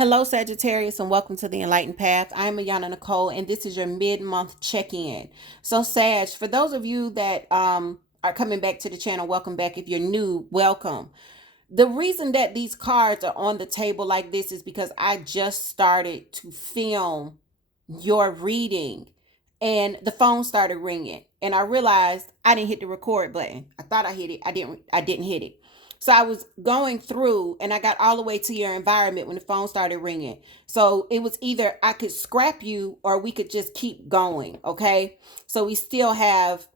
Hello, Sagittarius, and welcome to the Enlightened Path. I'm Ayana Nicole, and this is your mid-month check-in. So, Sag, for those of you that are coming back to the channel, welcome back. If you're new, welcome. The reason that these cards are on the table like this is because I just started to film your reading, and the phone started ringing, and I realized I didn't hit the record button. I thought I hit it. I didn't hit it. So I was going through and I got all the way to your environment when the phone started ringing. So it was either I could scrap you or we could just keep going. Okay. So we still have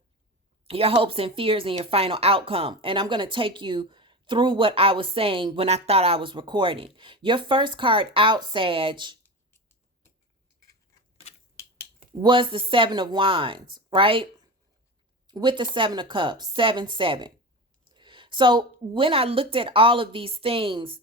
your hopes and fears and your final outcome. And I'm going to take you through what I was saying when I thought I was recording. Your first card out, Sag, was the Seven of Wands, right? With the Seven of Cups, 7-7. So when I looked at all of these things,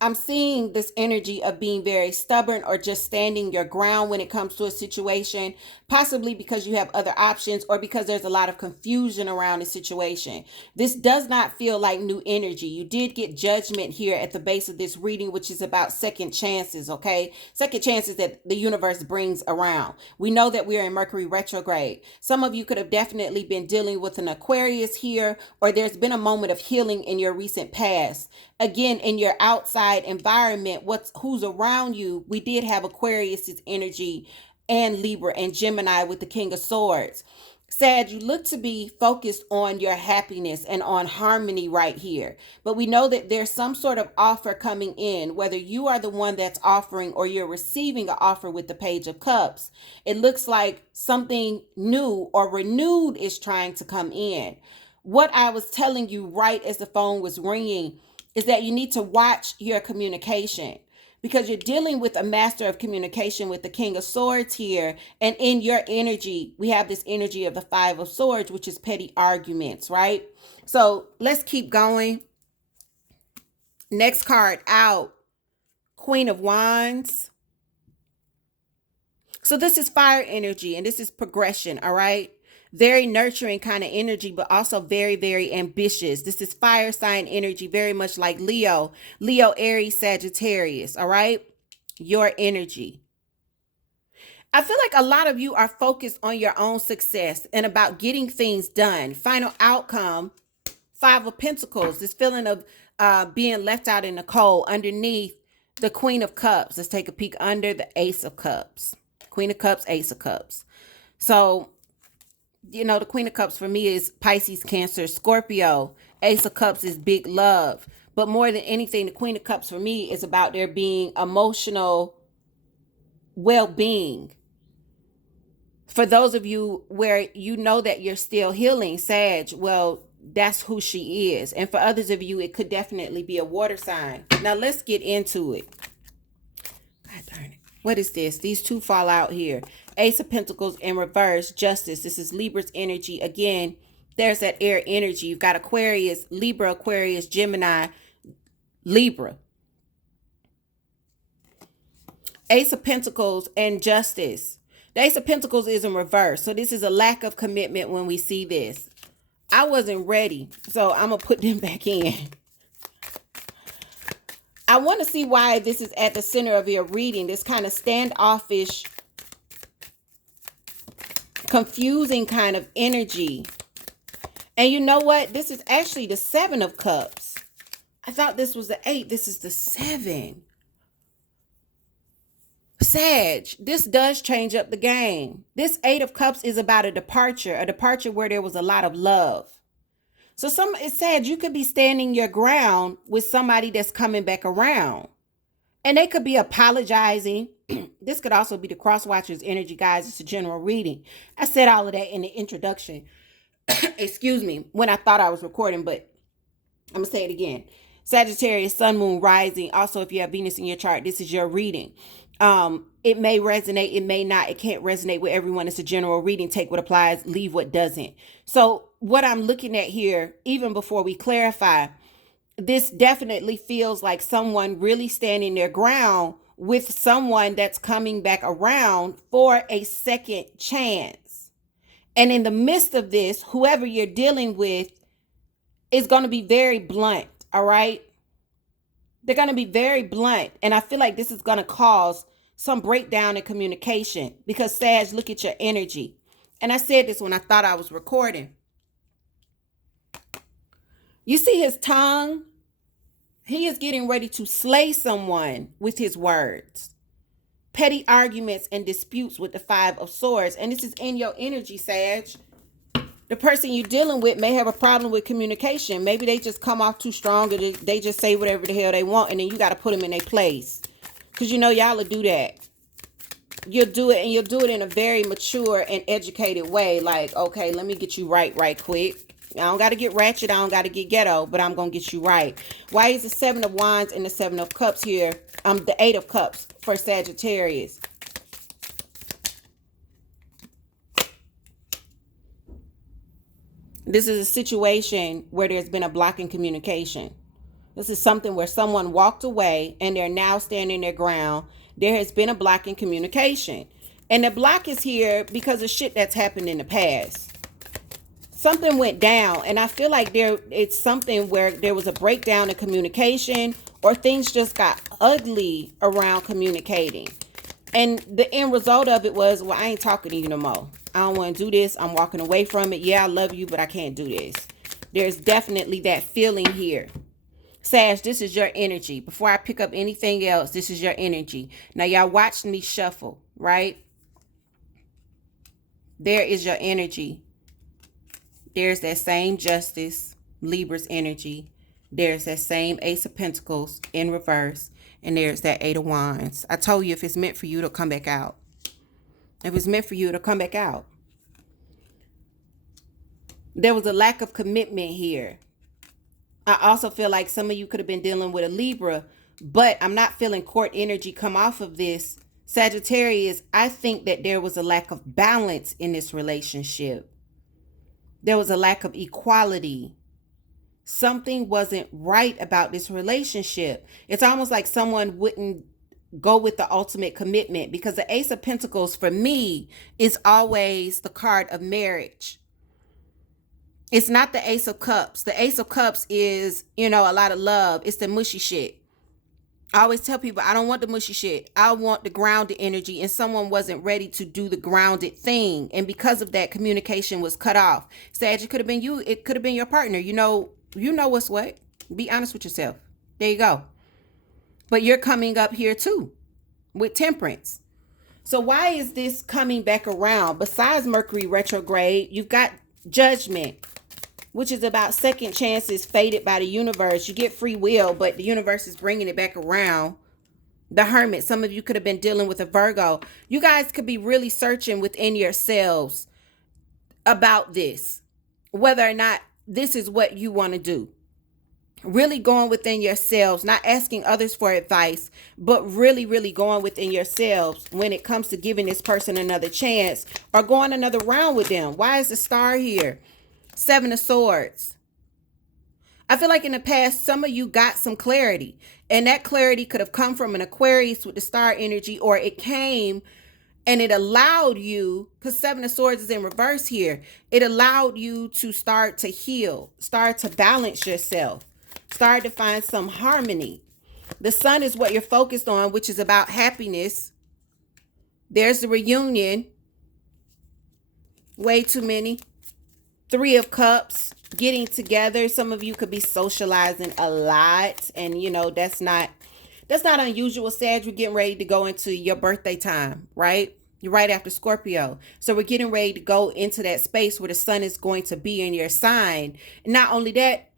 I'm seeing this energy of being very stubborn or just standing your ground when it comes to a situation, possibly because you have other options or because there's a lot of confusion around the situation. This does not feel like new energy. You did get judgment here at the base of this reading, which is about second chances, okay? Second chances that the universe brings around. We know that we are in Mercury retrograde. Some of you could have definitely been dealing with an Aquarius here, or there's been a moment of healing in your recent past. Again, in your outside environment, who's around you, we did have Aquarius's energy and Libra and Gemini with the King of Swords. Sag, you look to be focused on your happiness and on harmony right here. But we know that there's some sort of offer coming in, whether you are the one that's offering or you're receiving an offer with the Page of Cups. It looks like something new or renewed is trying to come in. What I was telling you right as the phone was ringing is that you need to watch your communication because you're dealing with a master of communication with the King of Swords here. And in your energy, we have this energy of the Five of Swords, which is petty arguments, right? So let's keep going. Next card out, Queen of Wands. So this is fire energy and this is progression, all right? Very nurturing kind of energy, but also very, very ambitious. This is fire sign energy, very much like Leo, Aries, Sagittarius, all right? Your energy. I feel like a lot of you are focused on your own success and about getting things done. Final outcome, Five of Pentacles, this feeling of being left out in the cold underneath the Queen of Cups. Let's take a peek under the Ace of Cups. Queen of Cups, Ace of Cups. So, you know, the Queen of Cups for me is Pisces, Cancer, Scorpio. Ace of Cups is big love. But more than anything, the Queen of Cups for me is about there being emotional well-being. For those of you where you know that you're still healing, Sag, well, that's who she is. And for others of you, it could definitely be a water sign. Now, let's get into it. God darn it. What is this? These two fall out here. Ace of Pentacles in reverse, Justice. This is Libra's energy. Again, there's that air energy. You've got Aquarius, Libra, Aquarius, Gemini, Libra. Ace of Pentacles and Justice. The Ace of Pentacles is in reverse. So this is a lack of commitment when we see this. I wasn't ready, so I'm going to put them back in. I want to see why this is at the center of your reading. This kind of standoffish, confusing kind of energy. And you know what? This is actually the Seven of Cups. I thought this was the 8. This is the 7. Sag, this does change up the game. This 8 of Cups is about a departure where there was a lot of love. So it's sad you could be standing your ground with somebody that's coming back around. And they could be apologizing. This could also be the cross watchers energy, guys. It's a general reading. I said all of that in the introduction. Excuse me, when I thought I was recording, but I'm going to say it again. Sagittarius, Sun, Moon, Rising. Also, if you have Venus in your chart, this is your reading. It may resonate, it may not, it can't resonate with everyone. It's a general reading. Take what applies, leave what doesn't. So what I'm looking at here, even before we clarify, this definitely feels like someone really standing their ground with someone that's coming back around for a second chance. And in the midst of this, whoever you're dealing with is going to be very blunt. All right. They're going to be very blunt. And I feel like this is going to cause some breakdown in communication because Sag, look at your energy. And I said this when I thought I was recording. You see his tongue? He is getting ready to slay someone with his words. Petty arguments and disputes with the Five of Swords. And this is in your energy, Sag. The person you're dealing with may have a problem with communication. Maybe they just come off too strong or they just say whatever the hell they want, and then you got to put them in their place. Because you know y'all will do that. You'll do it, and you'll do it in a very mature and educated way. Like, okay, let me get you right quick. I don't got to get ratchet. I don't got to get ghetto, but I'm going to get you right. Why is the Seven of Wands and the Seven of Cups here? The Eight of Cups for Sagittarius. This is a situation where there's been a block in communication. This is something where someone walked away and they're now standing their ground. There has been a block in communication. And the block is here because of shit that's happened in the past. Something went down, and I feel like it's something where there was a breakdown in communication, or things just got ugly around communicating. And the end result of it was, well, I ain't talking to you no more. I don't want to do this. I'm walking away from it. Yeah, I love you, but I can't do this. There's definitely that feeling here. Sag, this is your energy. Before I pick up anything else, this is your energy. Now, y'all watched me shuffle, right? There is your energy. There's that same Justice, Libra's energy. There's that same Ace of Pentacles in reverse. And there's that Eight of Wands. I told you if it's meant for you, it'll come back out. If it's meant for you, it'll come back out. There was a lack of commitment here. I also feel like some of you could have been dealing with a Libra, but I'm not feeling court energy come off of this. Sagittarius, I think that there was a lack of balance in this relationship. There was a lack of equality. Something wasn't right about this relationship. It's almost like someone wouldn't go with the ultimate commitment, because the Ace of Pentacles for me is always the card of marriage. It's not the Ace of Cups. The Ace of Cups is, a lot of love. It's the mushy shit. I always tell people, I don't want the mushy shit. I want the grounded energy, and someone wasn't ready to do the grounded thing. And because of that, communication was cut off. Sag, it could have been you. It could have been your partner. You know what's what. Be honest with yourself. There you go. But you're coming up here too with Temperance. So why is this coming back around? Besides Mercury retrograde, you've got Judgment, which is about second chances fated by the universe. You get free will, but the universe is bringing it back around. The Hermit, some of you could have been dealing with a Virgo. You guys could be really searching within yourselves about this, whether or not this is what you want to do. Really going within yourselves, not asking others for advice, but really, really going within yourselves when it comes to giving this person another chance or going another round with them. Why is the Star here? Seven of Swords. I feel like in the past, some of you got some clarity, and that clarity could have come from an Aquarius with the Star energy, or it came and it allowed you, because Seven of Swords is in reverse here. It allowed you to start to heal, start to balance yourself, start to find some harmony. The Sun is what you're focused on, which is about happiness. There's the reunion. Way too many. Three of Cups, getting together. Some of you could be socializing a lot, and that's not unusual. Sag, we're getting ready to go into your birthday time, right? You're right after Scorpio. So we're getting ready to go into that space where the Sun is going to be in your sign. And not only that,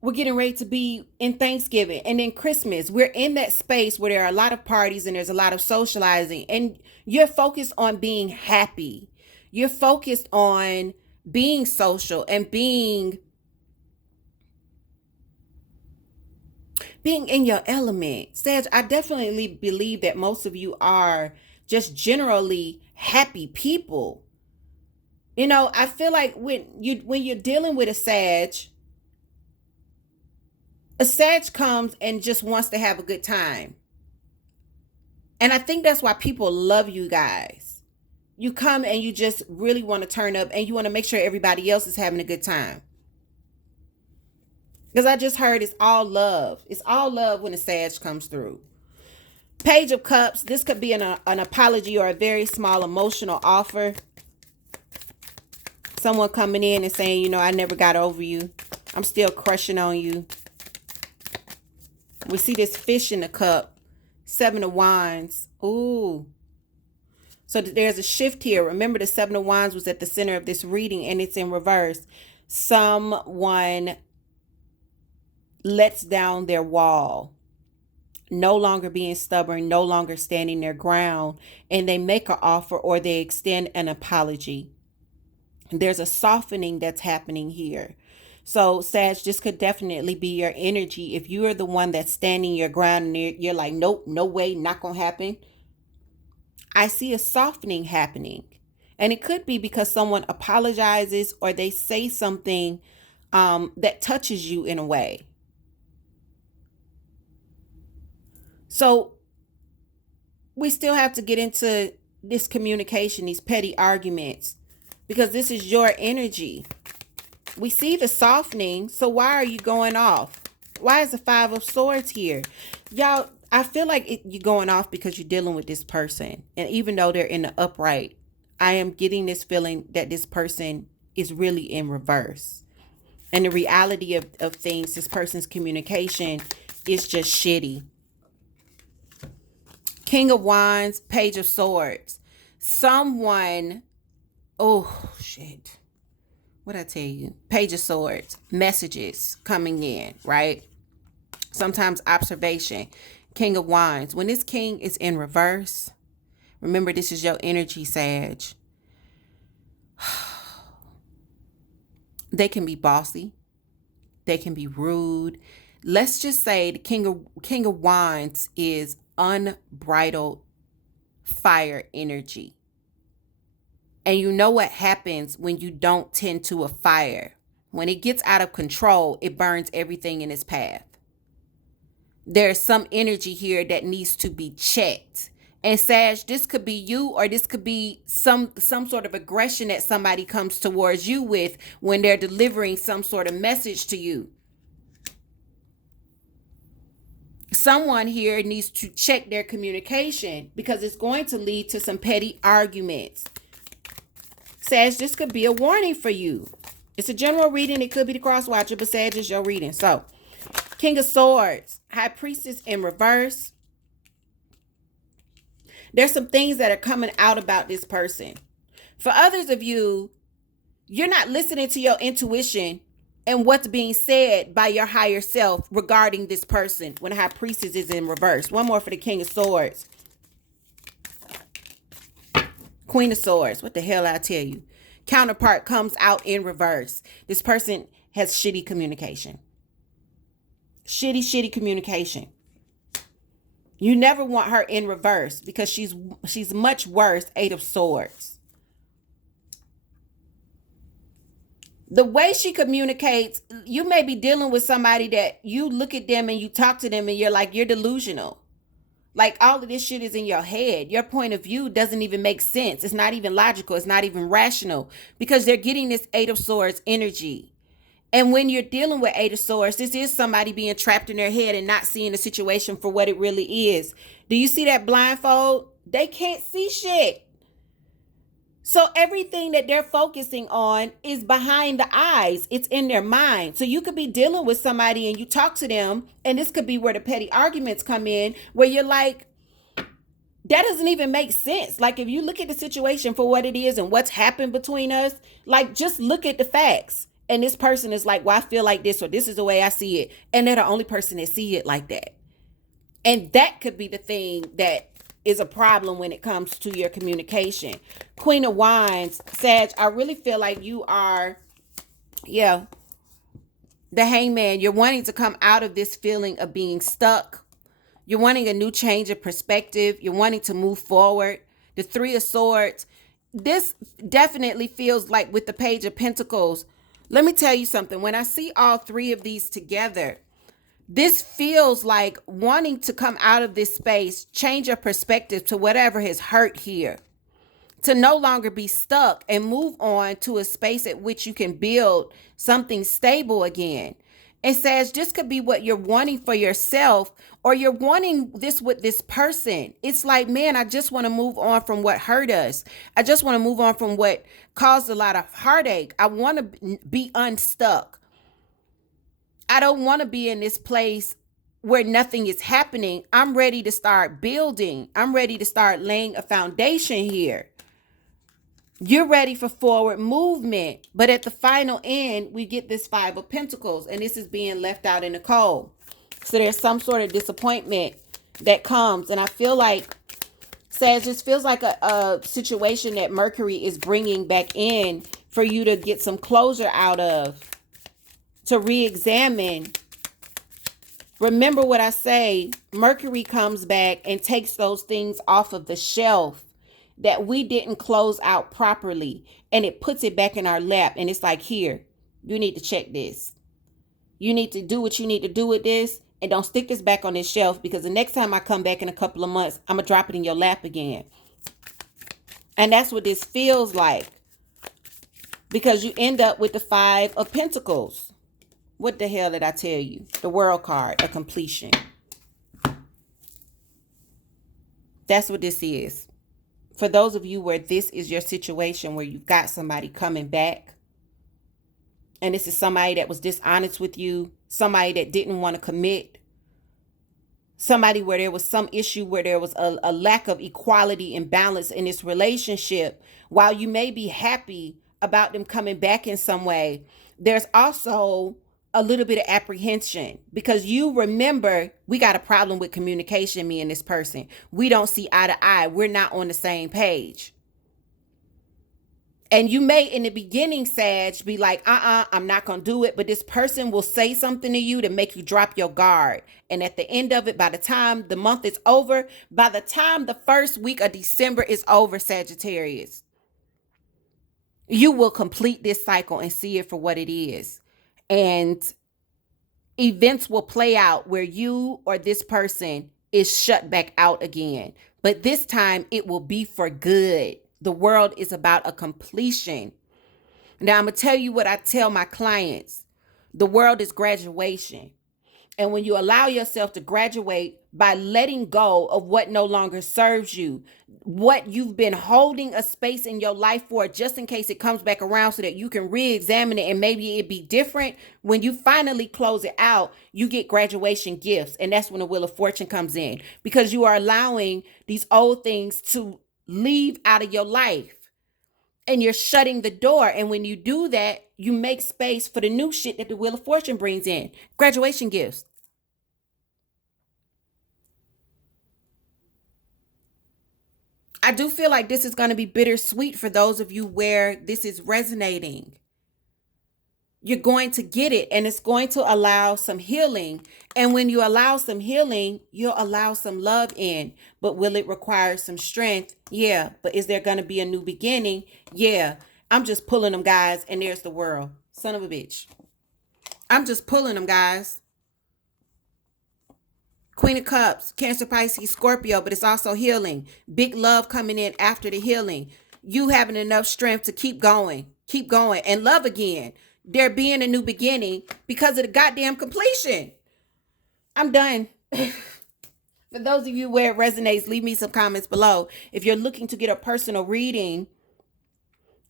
we're getting ready to be in Thanksgiving and then Christmas. We're in that space where there are a lot of parties and there's a lot of socializing, and you're focused on being happy. You're focused on being social and being in your element. Sag, I definitely believe that most of you are just generally happy people. I feel like when you're dealing with a Sag comes and just wants to have a good time. And I think that's why people love you guys. You come and you just really want to turn up, and you want to make sure everybody else is having a good time. Because I just heard it's all love. It's all love when the Sag comes through. Page of Cups. This could be an apology or a very small emotional offer. Someone coming in and saying, you know, I never got over you. I'm still crushing on you. We see this fish in the cup. 7 of Wands. Ooh. So there's a shift here. Remember, the 7 of Wands was at the center of this reading and it's in reverse. Someone lets down their wall, no longer being stubborn, no longer standing their ground, and they make an offer or they extend an apology. There's a softening that's happening here. So, Sag, this could definitely be your energy. If you are the one that's standing your ground and you're like, nope, no way, not gonna happen. I see a softening happening. And it could be because someone apologizes or they say something that touches you in a way. So we still have to get into this communication, these petty arguments, because this is your energy. We see the softening. So why are you going off? Why is the 5 of Swords here? Y'all, I feel like you're going off because you're dealing with this person. And even though they're in the upright, I am getting this feeling that this person is really in reverse. And the reality of things, this person's communication is just shitty. King of Wands, Page of Swords. Someone, oh shit. What'd I tell you? Page of Swords, messages coming in, right? Sometimes observation. King of Wands. When this king is in reverse, remember this is your energy, Sag. They can be bossy. They can be rude. Let's just say the King of Wands is unbridled fire energy. And you know what happens when you don't tend to a fire. When it gets out of control, it burns everything in its path. There's some energy here that needs to be checked. And Sag, this could be you, or this could be some sort of aggression that somebody comes towards you with when they're delivering some sort of message to you. Someone here needs to check their communication because it's going to lead to some petty arguments. Sag, this could be a warning for you. It's a general reading. It could be the cross watcher, but Sag is your reading. So, King of Swords, High Priestess in reverse. There's some things that are coming out about this person. For others of you, you're not listening to your intuition and what's being said by your higher self regarding this person when High Priestess is in reverse. One more for the King of Swords. Queen of Swords. What the hell I tell you? Counterpart comes out in reverse. This person has shitty communication. Shitty communication. You never want her in reverse because she's much worse. 8 of Swords. The way she communicates, you may be dealing with somebody that you look at them and you talk to them and you're like, you're delusional. Like all of this shit is in your head. Your point of view doesn't even make sense. It's not even logical. It's not even rational because they're getting this 8 of Swords energy. And when you're dealing with 8 of Swords, this is somebody being trapped in their head and not seeing the situation for what it really is. Do you see that blindfold? They can't see shit. So everything that they're focusing on is behind the eyes. It's in their mind. So you could be dealing with somebody and you talk to them, and this could be where the petty arguments come in, where you're like, that doesn't even make sense. Like if you look at the situation for what it is and what's happened between us, like just look at the facts. And this person is like, well, I feel like this, or this is the way I see it. And they're the only person that see it like that. And that could be the thing that is a problem when it comes to your communication. Queen of Wands, Sag, I really feel like you are, the Hangman. You're wanting to come out of this feeling of being stuck. You're wanting a new change of perspective. You're wanting to move forward. The 3 of Swords. This definitely feels like with the Page of Pentacles. Let me tell you something. When I see all 3 of these together, this feels like wanting to come out of this space, change your perspective to whatever has hurt here, to no longer be stuck and move on to a space at which you can build something stable again. It says this could be what you're wanting for yourself, or you're wanting this with this person. It's like, man, I just want to move on from what hurt us. I just want to move on from what caused a lot of heartache. I want to be unstuck. I don't want to be in this place where nothing is happening. I'm ready to start building. I'm ready to start laying a foundation here. You're ready for forward movement. But at the final end, we get this Five of Pentacles, and this is being left out in the cold. So there's some sort of disappointment that comes. And I feel like, Sag, this feels like a situation that Mercury is bringing back in for you to get some closure out of, to re-examine. Remember what I say, Mercury comes back and takes those things off of the shelf that we didn't close out properly, and it puts it back in our lap, and it's like, here, you need to check this. You need to do what you need to do with this, and don't stick this back on this shelf, because the next time I come back in a couple of months, I'm going to drop it in your lap again. And that's what this feels like, because you end up with the Five of Pentacles. What the hell did I tell you? The World card, a completion. That's what this is. For those of you where this is your situation, where you've got somebody coming back, and this is somebody that was dishonest with you, somebody that didn't want to commit, somebody where there was some issue, where there was a lack of equality and balance in this relationship. While you may be happy about them coming back in some way, there's also a little bit of apprehension, because you remember, we got a problem with communication, me and this person. We don't see eye to eye. We're not on the same page. And you may in the beginning, Sag, be like, I'm not going to do it. But this person will say something to you to make you drop your guard. And at the end of it, by the time the month is over, by the time the first week of December is over, Sagittarius, you will complete this cycle and see it for what it is. And events will play out where you or this person is shut back out again. But this time it will be for good. The world is about a completion. Now I'm going to tell you what I tell my clients. The world is graduation. And when you allow yourself to graduate by letting go of what no longer serves you, what you've been holding a space in your life for, just in case it comes back around so that you can re-examine it and maybe it be different. When you finally close it out, you get graduation gifts. And that's when the Wheel of Fortune comes in, because you are allowing these old things to leave out of your life. And you're shutting the door. And when you do that, you make space for the new shit that the Wheel of Fortune brings in. Graduation gifts. I do feel like this is going to be bittersweet for those of you where this is resonating. You're going to get it, and it's going to allow some healing. And when you allow some healing, you'll allow some love in. But will it require some strength? Yeah. But is there going to be a new beginning? Yeah. I'm just pulling them, guys, and there's the world. Son of a bitch. I'm just pulling them, guys. Queen of Cups, Cancer, Pisces, Scorpio, but it's also healing. Big love coming in after the healing. You having enough strength to keep going, and love again. There being a new beginning because of the goddamn completion. I'm done. For those of you where it resonates, leave me some comments below. If you're looking to get a personal reading,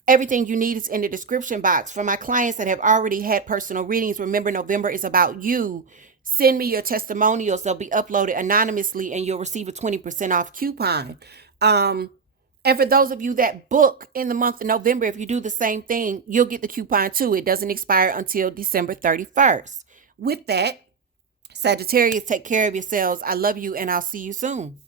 everything you need is in the description box. For my clients that have already had personal readings, remember, November is about you. Send me your testimonials. They'll be uploaded anonymously and you'll receive a 20% off coupon. And for those of you that book in the month of November, if you do the same thing, you'll get the coupon too. It doesn't expire until December 31st. With that, Sagittarius, take care of yourselves. I love you, and I'll see you soon.